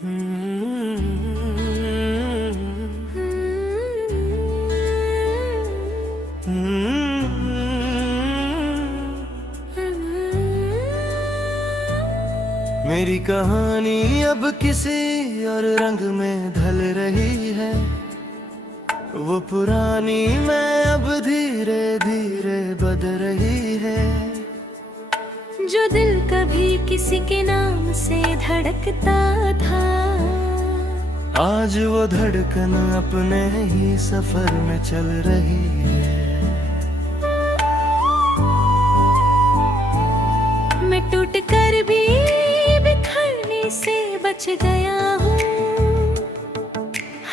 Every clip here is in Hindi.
मेरी कहानी अब किसी और रंग में ढल रही है। वो पुरानी मैं अब धीरे धीरे बदल रही है। जो दिल कभी किसी के नाम से धड़कता था, आज वो धड़कन अपने ही सफर में चल रही है। मैं टूट कर भी बिखरने से बच गया हूँ।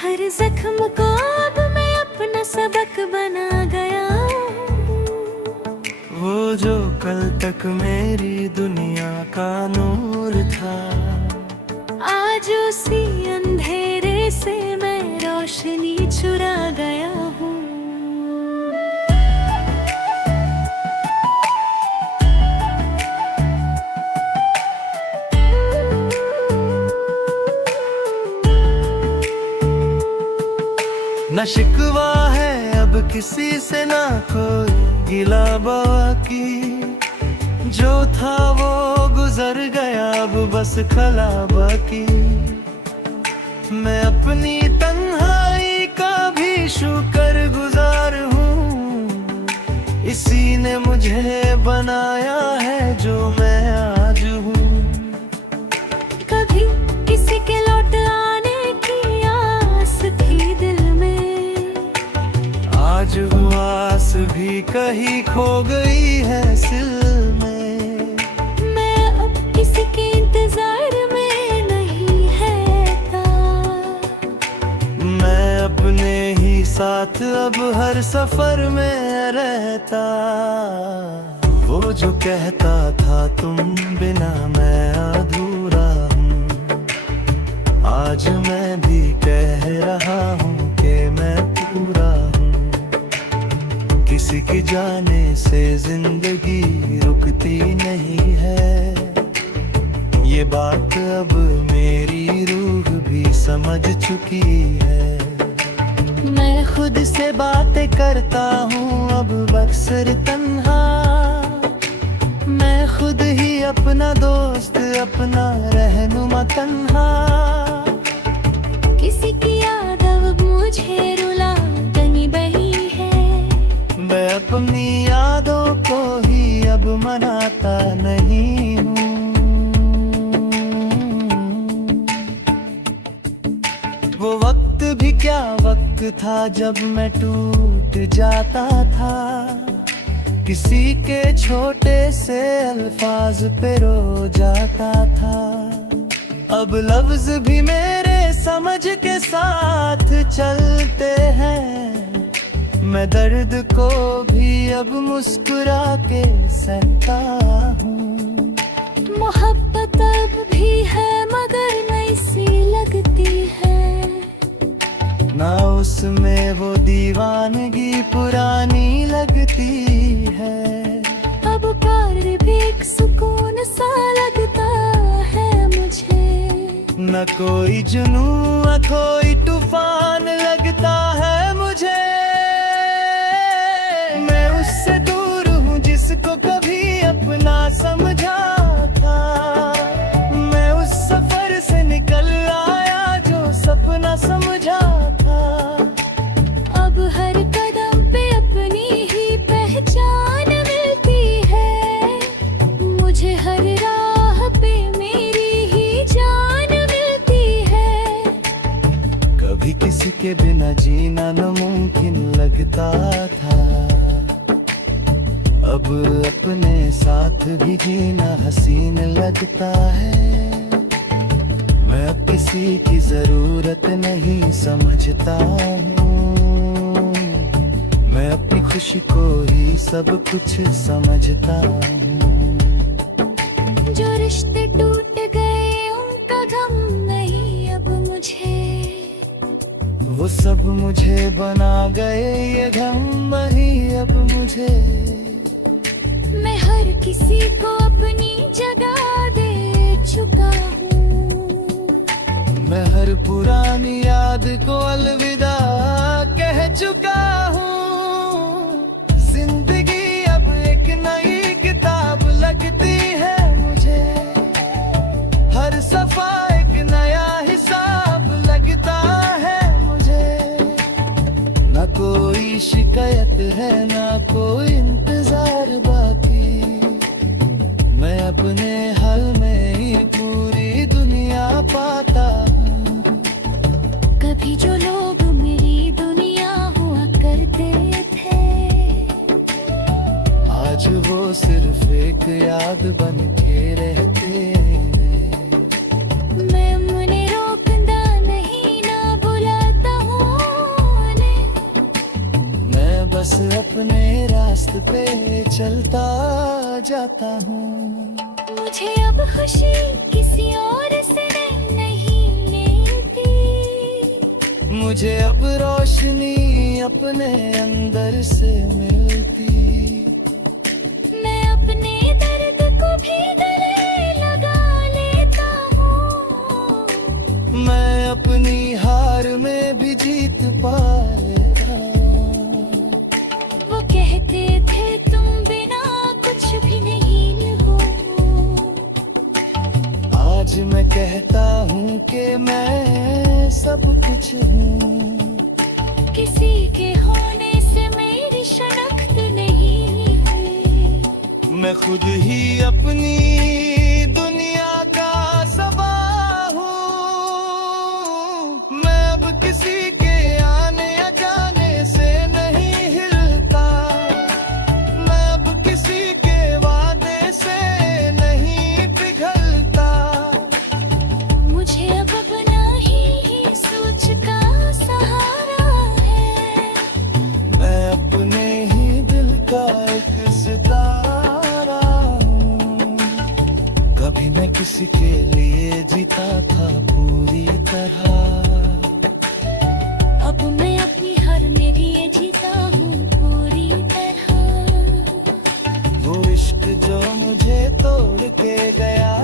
हर जख्म को अब मैं अपना सबक बना गया हूँ। वो जो कल तक मेरी दुनिया का नूर था, आज उसी अंधेरे से मैं रोशनी चुरा गया हूँ। न शिकवा है अब किसी से, ना कोई गिला बाकी। जो था वो गुजर गया, अब बस खला बाकी। मैं अपनी तन्हाई का भी शुक्रगुजार हूँ। इसी ने मुझे बनाया है जो मैं आज हूँ। कभी किसी के लौट आने की आस थी दिल में, आज वो आस भी कहीं खो गई है सिल में। मैं अब किसी के इंतजार में नहीं है था। मैं अपने ही साथ अब हर सफर में रहता। वो जो कहता था तुम बिना मैं अधूरा हूँ, आज मैं भी कह रहा हूँ कि मैं पूरा हूँ। किसी की जाने से जिंदगी रुकती नहीं है, ये बात अब मेरी रूह भी समझ चुकी है। मैं खुद से बातें करता हूँ अब अक्सर तन्हा। मैं खुद ही अपना दोस्त, अपना रहनुमा तन्हा। किसी की याद अब मुझे रुला कहीं बही है। मैं अपनी यादों को ही अब मनाता नहीं हूँ। वो वक्त भी क्या वक्त था जब मैं टूट जाता था। किसी के छोटे से अल्फाज पे रो जाता था। अब लफ्ज भी मेरे समझ के साथ चलते हैं। मैं दर्द को भी अब मुस्कुरा के सहता हूँ। मोहब्बत अब भी है मगर नई सी लगती है। ना उसमें वो दीवानगी पुरानी लगती है। अब प्यार भी एक सुकून सा लगता है मुझे। न कोई जुनून, न कोई तूफान लगता है मुझे। मैं उससे दूर हूँ जिसको कभी अपना समझा था। मैं उस सफर से निकल आया जो सपना समझा था। अब हर कदम पे अपनी ही पहचान मिलती है। मुझे हर राह पे मेरी ही जान मिलती है। कभी किसी के बिना जीना नामुमकिन लगता था। अब अपने साथ भी जीना हसीन लगता है। मैं अब किसी की जरूरत नहीं समझता हूँ। मैं अपनी खुशी को ही सब कुछ समझता हूँ। जो रिश्ते टूट गए उनका गम नहीं अब मुझे। वो सब मुझे बना गए, ये गम वही अब मुझे। मैं हर किसी को अपनी जगह दे चुका हूँ। मैं हर पुरानी याद को अलविदा कह चुका हूँ। जिंदगी अब एक नई किताब लगती है मुझे, हर सफा एक नया हिसाब लगता है मुझे। ना कोई शिकायत है ना कोई इंतजार बाकी, मैं अपने हाल में ही पूरी दुनिया पाता हूँ। कभी जो लोग मेरी दुनिया हुआ करते थे, आज वो सिर्फ एक याद बन के रहते हैं। मैं उन्हें रोकता नहीं ना बुलाता हूँ उन्हें। मैं बस अपने रास्ते पे चलता जाता हूँ। मुझे अब खुशी किसी और से नहीं मिलती, मुझे अब रोशनी अपने अंदर से मिलती। मैं अपने दर्द को भी गले लगा लेता हूँ। मैं अपनी हार में भी जीत पा लेता हूँ। वो कहते थे तुम बिना कुछ भी नहीं हो, आज मैं कहता हूँ कि मैं सब कुछ हूँ। किसी के होने से मेरी शनाख्त नहीं हुई। मैं खुद ही अपनी दुनिया का सबा हूँ। मैं अब किसी के आने या जाने से नहीं हिलता, मैं अब किसी के वादे से नहीं पिघलता। मुझे अब अपना ही सोच का सहारा है। मैं अपने ही दिल का एक सितारा हूँ। कभी मैं किसी के लिए जीता था पूरी तरह, अब मैं अपनी हर में लिए जीता हूँ पूरी तरह। वो इश्क जो मुझे तोड़ के गया